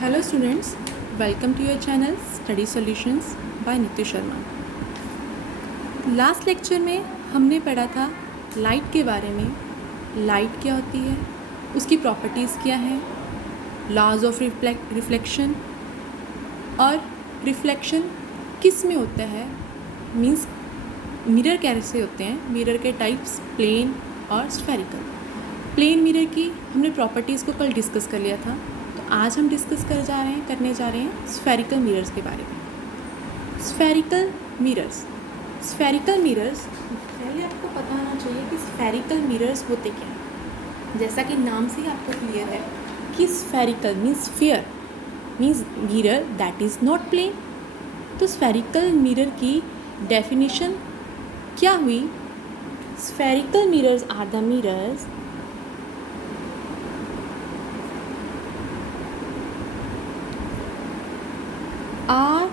Hello students, welcome to your channel study solutions by Nitya Sharma. Last lecture में हमने पढ़ा था लाइट के बारे में। लाइट क्या होती है, उसकी प्रॉपर्टीज़ क्या हैं, लॉज ऑफ रिफ्लेक्शन और रिफ्लेक्शन किस में होता है, मींस मिरर कैसे होते हैं, मिरर के टाइप्स प्लेन और स्फेरिकल। प्लेन मिरर की हमने प्रॉपर्टीज़ को कल डिस्कस कर लिया था, तो आज हम डिस्कस करने जा रहे हैं स्फेरिकल मिरर्स के बारे में। स्फेरिकल मिरर्स पहले आपको पता होना चाहिए कि स्फेरिकल मिरर्स होते क्या हैं। जैसा कि नाम से ही आपको क्लियर है कि spherical means sphere means mirror that is not plane. तो स्फेरिकल मिरर की डेफिनेशन क्या हुई? Spherical mirrors are the mirrors are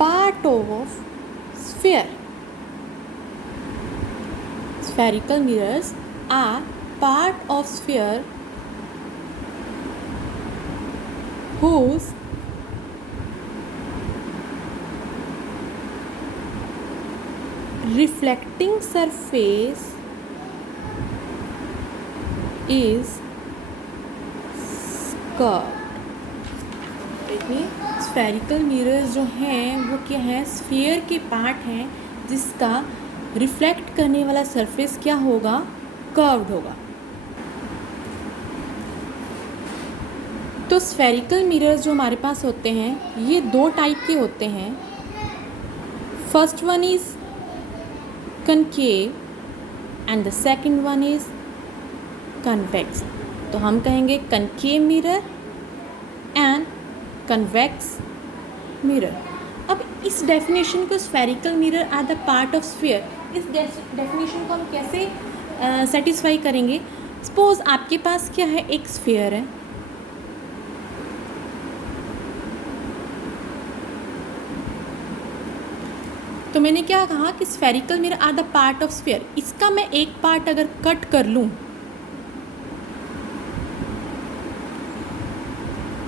part of sphere. Spherical mirrors are part of sphere whose reflecting surface is curved. Spherical mirrors जो हैं वो क्या है, sphere के पार्ट हैं जिसका रिफ्लेक्ट करने वाला सरफेस क्या होगा, कर्व्ड होगा। तो स्फेरिकल मिरर्स जो हमारे पास होते हैं ये दो टाइप के होते हैं। First one is concave and the second one is convex. तो हम कहेंगे concave mirror and convex mirror. अब इस डेफिनेशन को spherical mirror are the part of sphere, इस डेफिनेशन को हम कैसे सेटिस्फाई करेंगे? सपोज आपके पास क्या है, एक स्फीयर है, तो मैंने क्या कहा कि spherical mirror are the part of sphere. इसका मैं एक पार्ट अगर कट कर लूँ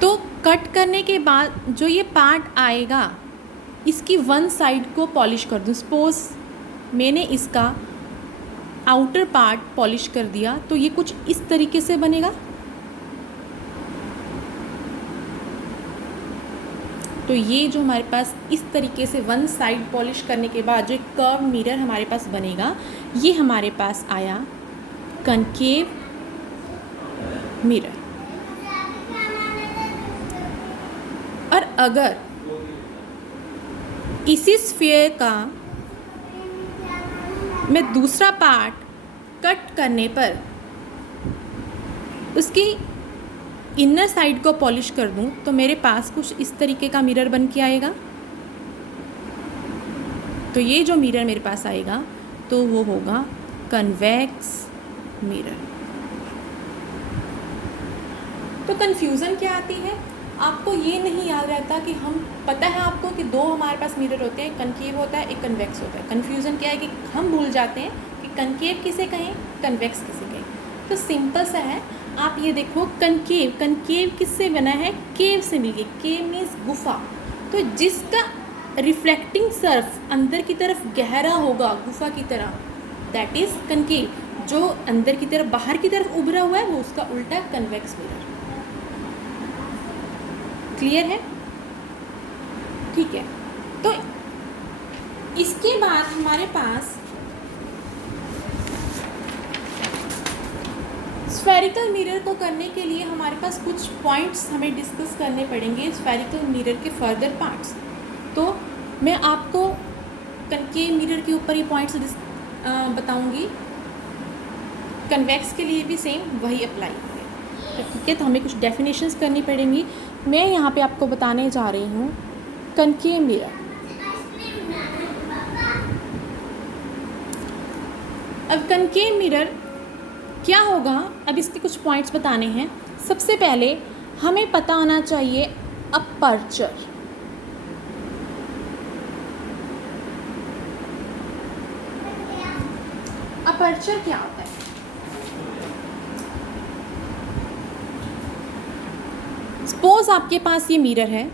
तो कट करने के बाद जो ये पार्ट आएगा इसकी वन साइड को पॉलिश कर दूँ। सपोज मैंने इसका आउटर पार्ट पॉलिश कर दिया तो ये कुछ इस तरीके से बनेगा। तो ये जो हमारे पास इस तरीके से वन साइड पॉलिश करने के बाद जो एक कर्व मिरर हमारे पास बनेगा, ये हमारे पास आया कनकेव मिरर। और अगर इसी स्फीयर का मैं दूसरा पार्ट कट करने पर उसकी इनर साइड को पॉलिश कर दूं तो मेरे पास कुछ इस तरीके का मिरर बन के आएगा। तो ये जो मिरर मेरे पास आएगा तो वो होगा कन्वेक्स मिरर। तो कन्फ्यूज़न क्या आती है, आपको ये नहीं याद रहता कि हम, पता है आपको कि दो हमारे पास मिरर होते हैं, कनकेव होता है, एक कन्वेक्स होता है। कन्फ्यूज़न क्या है कि हम भूल जाते हैं कि कनकेव किसे कहें, कन्वेक्स किसे कहें। तो सिंपल सा है, आप ये देखो कनकेव किससे बना है, केव से मिलके। केव मीन्स गुफा। तो जिसका रिफ्लेक्टिंग सर्फ अंदर की तरफ गहरा होगा गुफा की तरह, दैट इज़ कनकेव। जो अंदर की तरफ, बाहर की तरफ उभरा हुआ है वो उसका उल्टा कन्वेक्स मिरर। क्लियर है? ठीक है। तो इसके बाद हमारे पास स्फेरिकल मिरर को करने के लिए हमारे पास कुछ पॉइंट्स हमें डिस्कस करने पड़ेंगे, स्फेरिकल मिरर के फर्दर पार्ट्स। तो मैं आपको कनकेव मिरर के ऊपर ये पॉइंट्स बताऊंगी। कन्वेक्स के लिए भी सेम वही अप्लाई होंगे। ठीक है, तो हमें कुछ डेफिनेशंस करनी पड़ेंगी। मैं यहाँ पे आपको बताने जा रही हूँ कनकेव मिरर। अब कनकेव मिरर क्या होगा, अब इसके कुछ पॉइंट्स बताने हैं। सबसे पहले हमें पता होना चाहिए अपर्चर। अपर्चर क्या होता है? सपोज आपके पास ये मिरर है,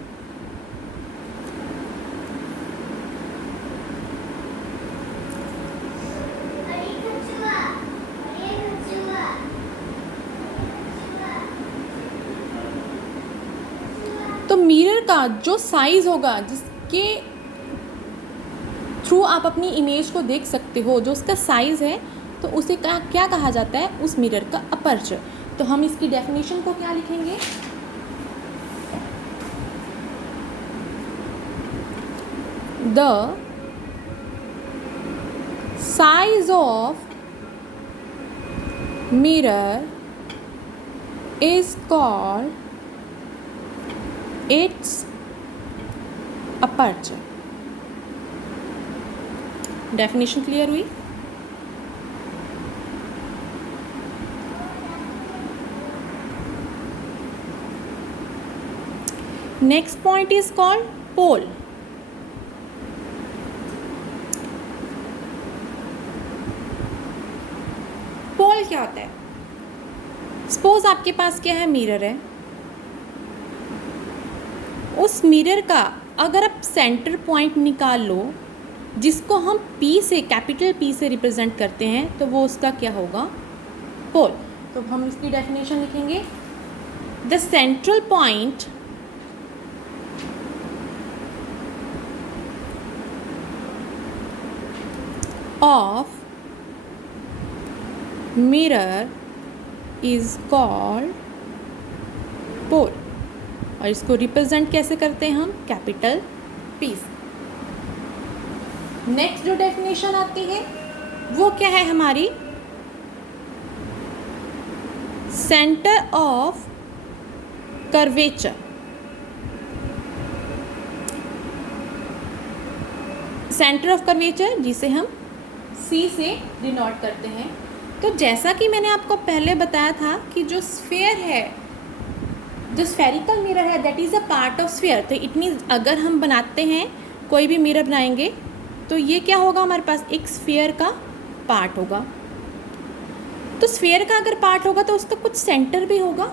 तो मिरर का जो साइज़ होगा, जिसके थ्रू आप अपनी इमेज को देख सकते हो, जो उसका साइज़ है, तो उसे क्या कहा जाता है? उस मिरर का अपर्चर। तो हम इसकी डेफिनेशन को क्या लिखेंगे? The size of mirror is called its aperture. Definition clear हुई? Next point is called pole. Pole क्या होता है? सपोज आपके पास क्या है? मिरर है। उस मिरर का अगर आप सेंटर पॉइंट निकाल लो, जिसको हम P से, कैपिटल P से रिप्रेजेंट करते हैं, तो वो उसका क्या होगा? पोल। तो हम इसकी डेफिनेशन लिखेंगे, the central point of mirror is called pole. और इसको रिप्रेजेंट कैसे करते हैं हम? कैपिटल P से। नेक्स्ट जो डेफिनेशन आती है वो क्या है हमारी? Centre of curvature. Centre of curvature जिसे हम C से डिनोट करते हैं। तो जैसा कि मैंने आपको पहले बताया था कि जो स्फीयर है, जो स्फेरिकल मिरर है, that is a part of sphere. तो इट मीन्स अगर हम बनाते हैं, कोई भी मिरर बनाएंगे, तो ये क्या होगा? हमारे पास एक स्फीयर का पार्ट होगा। तो स्फीयर का अगर पार्ट होगा तो उसका कुछ सेंटर भी होगा।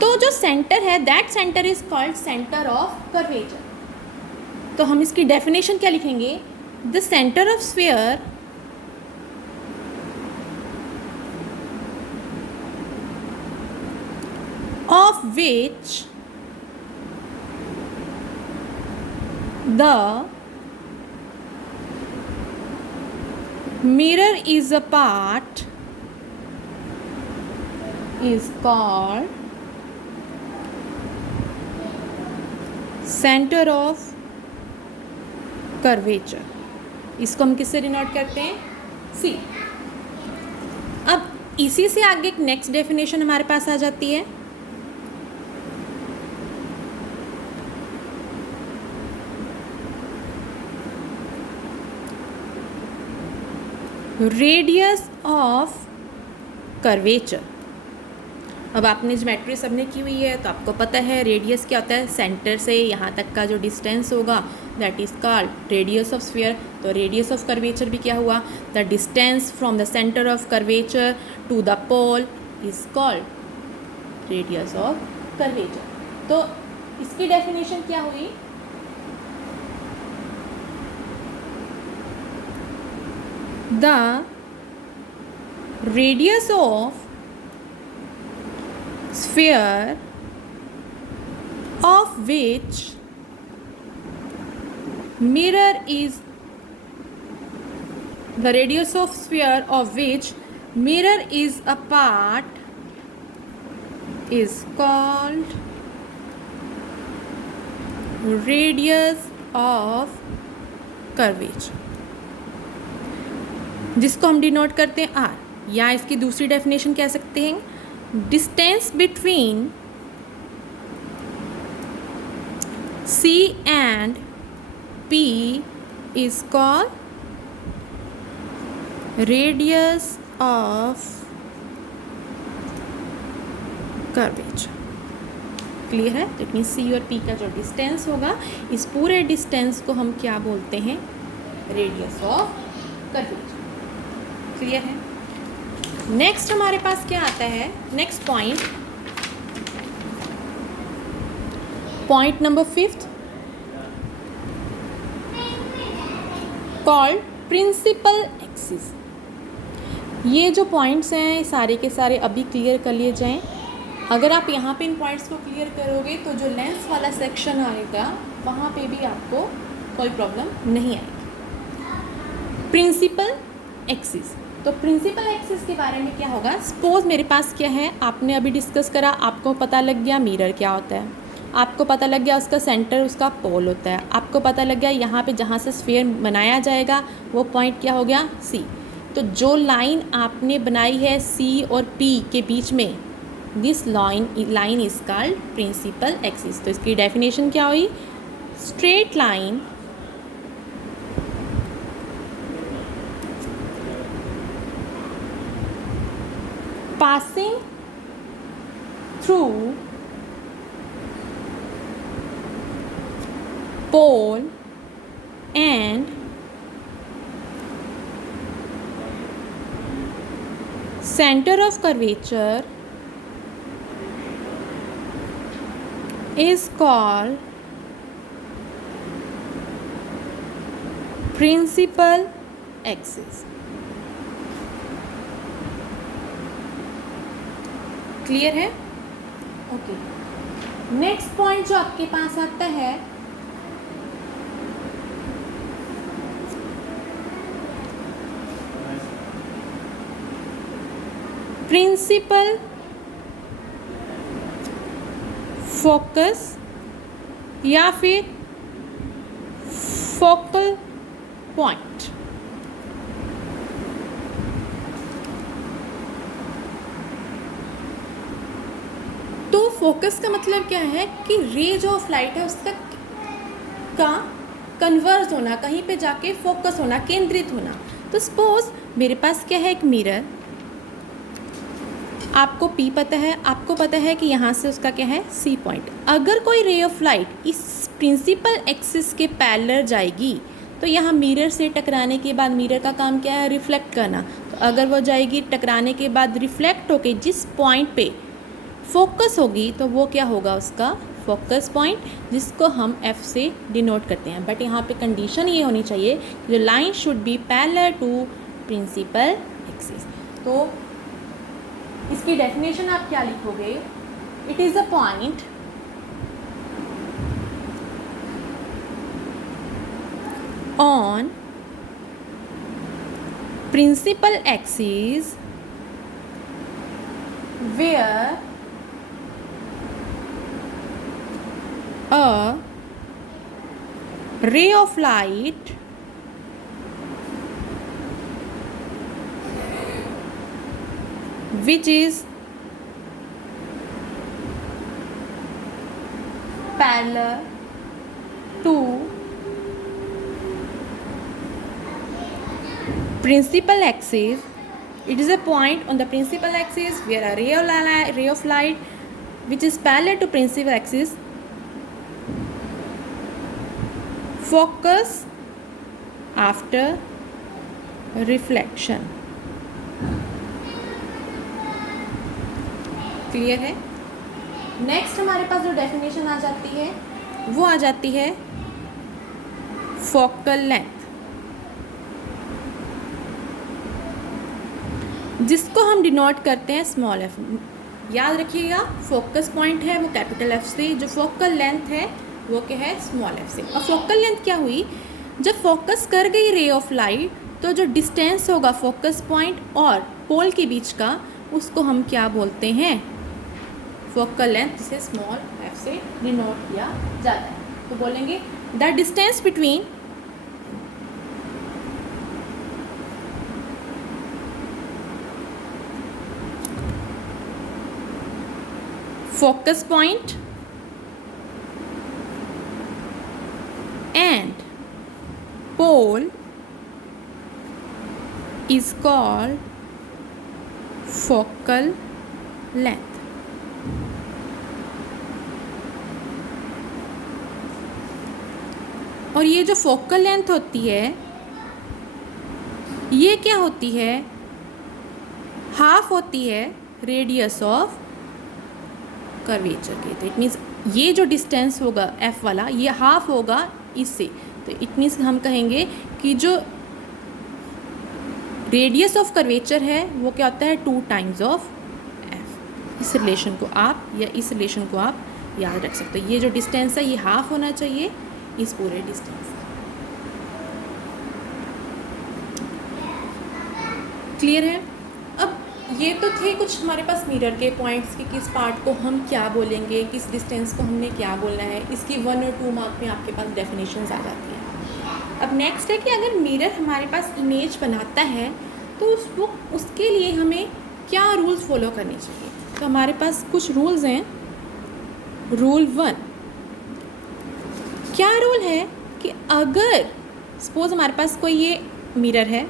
तो जो सेंटर है, that centre is called centre of curvature. तो हम इसकी डेफिनेशन क्या लिखेंगे? The centre of sphere of which the mirror is a part is called center of curvature। इसको हम किससे डिनोट करते हैं? C। अब इसी से आगे एक नेक्स्ट डेफिनेशन हमारे पास आ जाती है, रेडियस ऑफ कर्वेचर। अब आपने ज्योमेट्री सबने की हुई है तो आपको पता है रेडियस क्या होता है? सेंटर से यहाँ तक का जो डिस्टेंस होगा, that is called radius of sphere. तो रेडियस ऑफ कर्वेचर भी क्या हुआ? The distance from the centre of curvature to the pole is called radius of curvature. तो इसकी डेफिनेशन क्या हुई? The radius of sphere of which mirror is the radius of sphere of which mirror is a part is called radius of curvature, जिसको हम denote करते हैं R। या इसकी दूसरी डेफिनेशन कह सकते हैं, distance between C and P is called radius of curvature. Clear है? तो इट मीन्स C और P का जो डिस्टेंस होगा, इस पूरे डिस्टेंस को हम क्या बोलते हैं? Radius of curvature. क्लियर है? नेक्स्ट हमारे पास क्या आता है? Next point point number 5 called principal axis. ये जो पॉइंट्स हैं सारे के सारे अभी क्लियर कर लिए जाएं। अगर आप यहाँ पे इन पॉइंट्स को क्लियर करोगे तो जो लेंस वाला सेक्शन आएगा वहाँ पे भी आपको कोई प्रॉब्लम नहीं आएगी। प्रिंसिपल एक्सिस, तो प्रिंसिपल एक्सिस के बारे में क्या होगा, सपोज मेरे पास क्या है, आपने अभी डिस्कस करा, आपको पता लग गया मिरर क्या होता है, आपको पता लग गया उसका सेंटर उसका पोल होता है, आपको पता लग गया यहाँ पे जहाँ से स्फीयर बनाया जाएगा वो पॉइंट क्या हो गया, सी। तो जो लाइन आपने बनाई है सी और पी के बीच में, this line is called principal axis. तो इसकी डेफिनेशन क्या हुई, straight line passing through pole and center of curvature is called principal axis। Clear है? ओके। नेक्स्ट पॉइंट जो आपके पास आता है प्रिंसिपल फोकस या फिर फोकल पॉइंट। तो फोकस का मतलब क्या है कि रे जो ऑफ लाइट है उसका का कन्वर्ज होना, कहीं पे जाके फोकस होना, केंद्रित होना। तो सपोज मेरे पास क्या है, एक मिरर, आपको पी पता है, आपको पता है कि यहाँ से उसका क्या है, सी पॉइंट। अगर कोई रे ऑफ लाइट इस प्रिंसिपल एक्सिस के पैरेलल जाएगी तो यहाँ मिरर से टकराने के बाद मिरर का काम क्या है, रिफ्लेक्ट करना। तो अगर वो जाएगी टकराने के बाद रिफ्लेक्ट होके जिस पॉइंट पे फोकस होगी तो वो क्या होगा, उसका फोकस पॉइंट, जिसको हम एफ से डिनोट करते हैं। बट यहाँ पे कंडीशन ये होनी चाहिए जो line should be parallel to principal axis. तो इसकी डेफिनेशन आप क्या लिखोगे, it is a point on principal axis where a ray of light which is parallel to principal axis, it is a point on the principal axis where a ray of light which is parallel to principal axis focus after reflection। Clear है? Next हमारे पास जो definition आ जाती है वो आ जाती है focal length, जिसको हम डिनोट करते हैं स्मॉल एफ। याद रखिएगा फोकस पॉइंट है वो कैपिटल एफ से, जो फोकल लेंथ है वो क्या है, स्मॉल एफ से। और फोकल लेंथ क्या हुई, जब फोकस कर गई रे ऑफ लाइट तो जो डिस्टेंस होगा फोकस पॉइंट और पोल के बीच का, उसको हम क्या बोलते हैं, फोकल लेंथ, जिसे स्मॉल एफ से डिनोट किया जाता है। तो बोलेंगे the distance between focus point and pole is called focal length। और ये जो फोकल लेंथ होती है ये क्या होती है, हाफ होती है रेडियस ऑफ कर्वेचर के। तो इट मीन्स ये जो डिस्टेंस होगा एफ वाला, ये हाफ होगा इससे, तो इट मीन्स हम कहेंगे कि जो रेडियस ऑफ कर्वेचर है वो क्या होता है 2 टाइम्स ऑफ एफ। इस रिलेशन को आप या इस रिलेशन को आप याद रख सकते हो। ये जो डिस्टेंस है ये हाफ होना चाहिए इस पूरे डिस्टेंस का। क्लियर है? अब ये तो थे कुछ हमारे पास मिरर के पॉइंट्स कि किस पार्ट को हम क्या बोलेंगे, किस डिस्टेंस को हमने क्या बोलना है। इसकी 1 और 2 मार्क में आपके पास डेफिनेशंस आ जाती है। अब नेक्स्ट है कि अगर मिरर हमारे पास इमेज बनाता है तो उसके लिए हमें क्या रूल्स फॉलो करने चाहिए। तो हमारे पास कुछ रूल्स हैं। रूल 1 क्या रूल है कि अगर सपोज हमारे पास कोई ये मिरर है,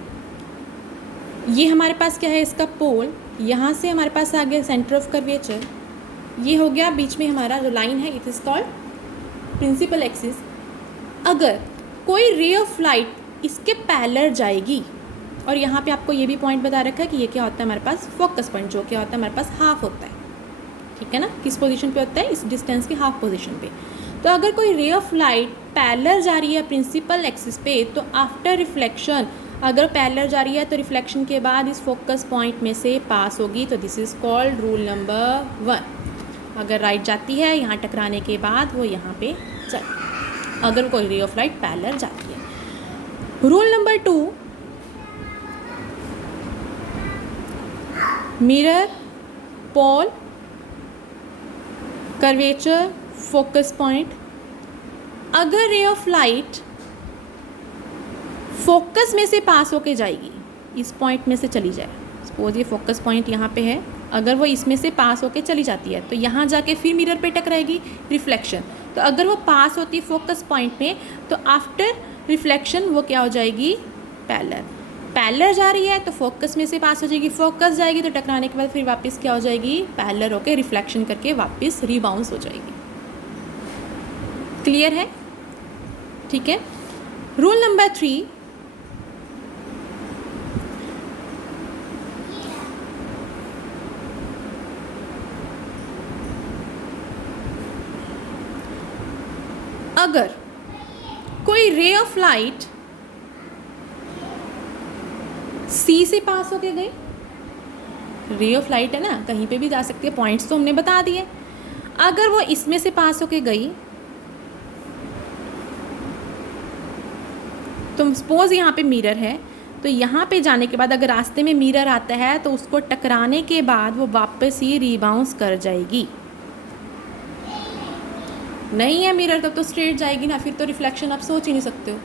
ये हमारे पास क्या है इसका पोल, यहाँ से हमारे पास आ गया सेंटर ऑफ कर्वेचर, ये हो गया बीच में हमारा जो लाइन है it is called principal axis. अगर कोई रे ऑफ लाइट इसके पैरेलल जाएगी, और यहाँ पे आपको ये भी पॉइंट बता रखा है कि ये क्या होता है हमारे पास फोकस पॉइंट, जो क्या होता है हमारे पास हाफ होता है, ठीक है ना, किस पोजीशन पे होता है इस डिस्टेंस के हाफ पोजीशन पे। तो अगर कोई रे ऑफ लाइट पैरेलल जा रही है प्रिंसिपल एक्सिस पे, तो आफ्टर रिफ्लेक्शन अगर पैरेलल जा रही है तो रिफ्लेक्शन के बाद इस फोकस पॉइंट में से पास होगी, तो this is called rule number 1। अगर राइट जाती है यहाँ टकराने के बाद वो यहाँ पे चल, अगर कोई रे ऑफ लाइट पैरेलल जाती है। रूल नंबर 2, मिरर, पोल, कर्वेचर, फोकस पॉइंट, अगर रे ऑफ लाइट फोकस में से पास होके जाएगी, इस पॉइंट में से चली जाए, सपोज ये फोकस पॉइंट यहाँ पे है, अगर वो इसमें से पास होके चली जाती है तो यहाँ जाके फिर मिरर पे टकराएगी, रिफ्लेक्शन। तो अगर वो पास होती है फोकस पॉइंट में तो आफ्टर रिफ्लेक्शन वो क्या हो जाएगी पैरेलल। पैरेलल जा रही है तो फोकस में से पास हो जाएगी, फोकस जाएगी तो टकराने के बाद फिर वापस क्या हो जाएगी पैरेलल होके रिफ्लेक्शन करके वापस रीबाउंस हो जाएगी। क्लियर है? ठीक है। रूल नंबर 3, अगर कोई रे ऑफ लाइट सी से पास होके गई, रे ऑफ लाइट है ना, कहीं पे भी जा सकती है, पॉइंट्स तो हमने बता दिए। अगर वो इसमें से पास होके गई तो सपोज यहाँ पे मिरर है, तो यहाँ पे जाने के बाद अगर रास्ते में मिरर आता है तो उसको टकराने के बाद वो वापस ही रीबाउंस कर जाएगी। नहीं है मिरर तब तो स्ट्रेट जाएगी ना, फिर तो रिफ्लेक्शन आप सोच ही नहीं सकते हो।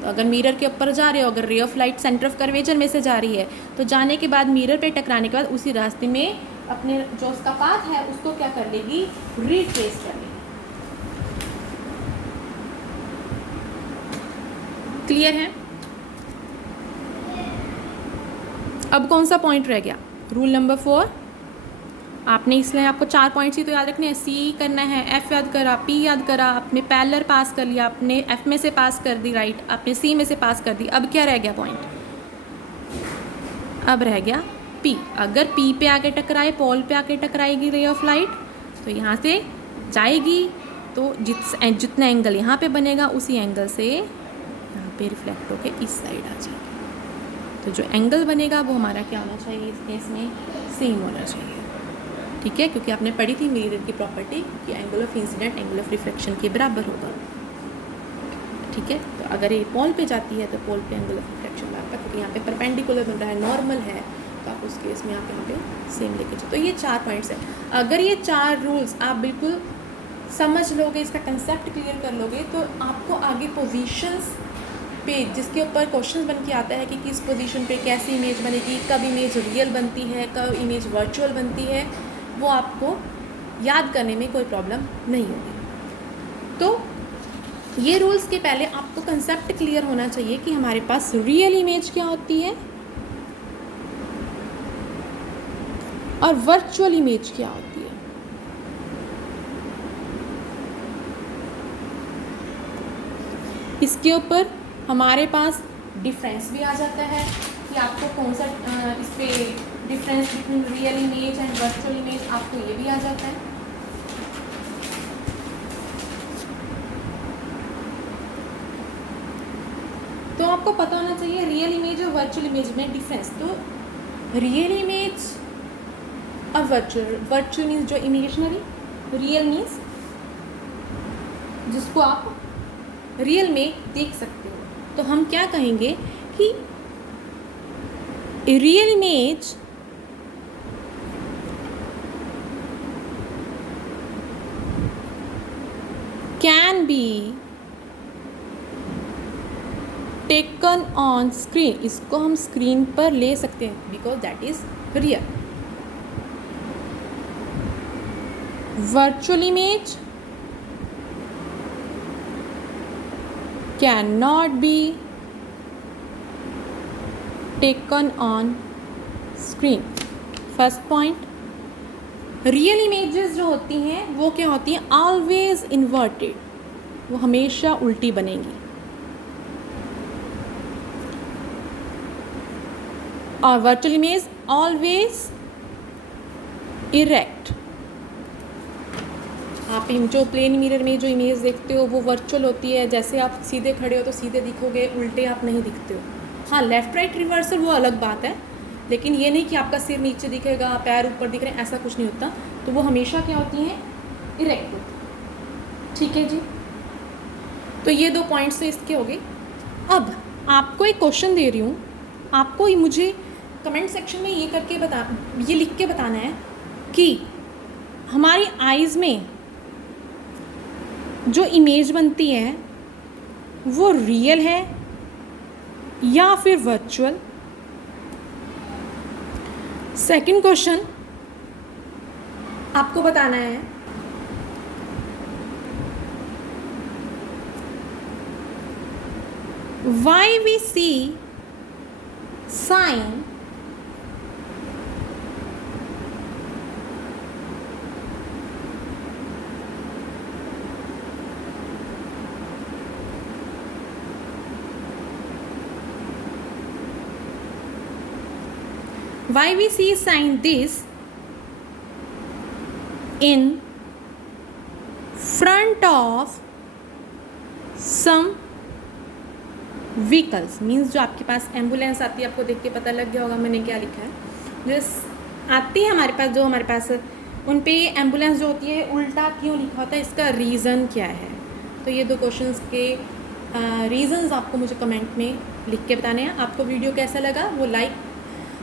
तो अगर मिरर के ऊपर जा रहे हो, अगर ray of light centre of curvature में से जा रही है तो जाने के बाद मिरर पे टकराने के बाद उसी रास्ते में अपने जो उसका पाथ है उसको क्या कर लेगी, रिट्रेस कर लेगी। क्लियर है? अब कौन सा पॉइंट रह गया? Rule number 4। आपने इसलिए आपको 4 पॉइंट्स ही तो याद रखने हैं। सी करना है, एफ याद करा, पी याद करा, आपने पैरेलल पास कर लिया, आपने एफ में से पास कर दी राइट, आपने सी में से पास कर दी। अब क्या रह गया पॉइंट? अब रह गया पी। अगर पी पे आके टकराए, पोल पे आके टकराएगी रे ऑफ लाइट, तो यहाँ से जाएगी तो जितना एंगल यहाँ पे बनेगा उसी एंगल से यहाँ पे रिफ्लेक्ट होके इस साइड आ जाएगी। तो जो एंगल बनेगा वो हमारा क्या होना चाहिए इस केस में, सेम होना चाहिए। ठीक है, क्योंकि आपने पढ़ी थी मिरर की प्रॉपर्टी कि angle of incident angle of reflection के बराबर होगा। ठीक है, तो अगर ये पोल पे जाती है तो पोल पे एंगल ऑफ रिफ्लेक्शन बराबर, क्योंकि यहाँ पे परपेंडिकुलर बन रहा है, नॉर्मल है, तो आप उस केस में आप यहाँ पे सेम लेके चलो। तो ये 4 पॉइंट्स हैं। अगर ये 4 रूल्स आप बिल्कुल समझ लोगे, इसका कंसेप्ट क्लियर कर लोगे, तो आपको आगे पोजीशंस पे जिसके ऊपर क्वेश्चन बन के आता है कि किस पोजीशन पे कैसी इमेज बनेगी, कब इमेज रियल बनती है, कब इमेज वर्चुअल बनती है, वो आपको याद करने में कोई प्रॉब्लम नहीं होगी। तो ये रूल्स के पहले आपको कंसेप्ट क्लियर होना चाहिए कि हमारे पास रियल इमेज क्या होती है और वर्चुअल इमेज क्या होती है। इसके ऊपर हमारे पास डिफरेंस भी आ जाता है कि आपको कौन सा इस पे difference between real image and virtual image, आपको ये भी आ जाता है। तो आपको पता होना चाहिए रियल इमेज और वर्चुअल इमेज में डिफरेंस। तो रियल इमेज और वर्चुअल मीन्स जो इमेजिनरी, रियल मीन्स जिसको आप रियल में देख सकते हो। तो हम क्या कहेंगे कि real image can be taken on screen, इसको हम स्क्रीन पर ले सकते हैं because that is real. Virtual image can not be taken on screen. First point, real images जो होती हैं वो क्या होती हैं, ऑलवेज इन्वर्टेड, वो हमेशा उल्टी बनेंगी। और वर्चुअल इमेज ऑलवेज इरेक्ट। आप जो प्लेन मिरर में जो इमेज देखते हो वो वर्चुअल होती है, जैसे आप सीधे खड़े हो तो सीधे दिखोगे, उल्टे आप नहीं दिखते हो। हाँ, लेफ़्ट राइट रिवर्सल वो अलग बात है, लेकिन ये नहीं कि आपका सिर नीचे दिखेगा, पैर ऊपर दिख रहे हैं, ऐसा कुछ नहीं होता। तो वो हमेशा क्या होती हैं, इरेक्ट होती। ठीक है जी, तो ये 2 पॉइंट्स तो इसके हो गए। अब आपको एक क्वेश्चन दे रही हूँ, आपको मुझे कमेंट सेक्शन में ये लिख के बताना है कि हमारी आइज़ में जो इमेज बनती है वो रियल है या फिर वर्चुअल। सेकंड क्वेश्चन आपको बताना है why we see sign why we see sign this in front of some vehicles, means जो आपके पास एम्बुलेंस आती है, आपको देख के पता लग गया होगा मैंने क्या लिखा है, जो आती है हमारे पास, जो हमारे पास उन पे एम्बुलेंस जो होती है उल्टा क्यों लिखा होता है, इसका रीज़न क्या है। तो ये 2 क्वेश्चंस के रीज़न्स आपको मुझे कमेंट में लिख के बताने हैं। आपको वीडियो कैसा लगा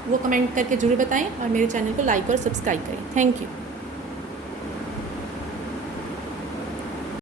वो कमेंट करके ज़रूर बताएं और मेरे चैनल को लाइक और सब्सक्राइब करें। Thank you.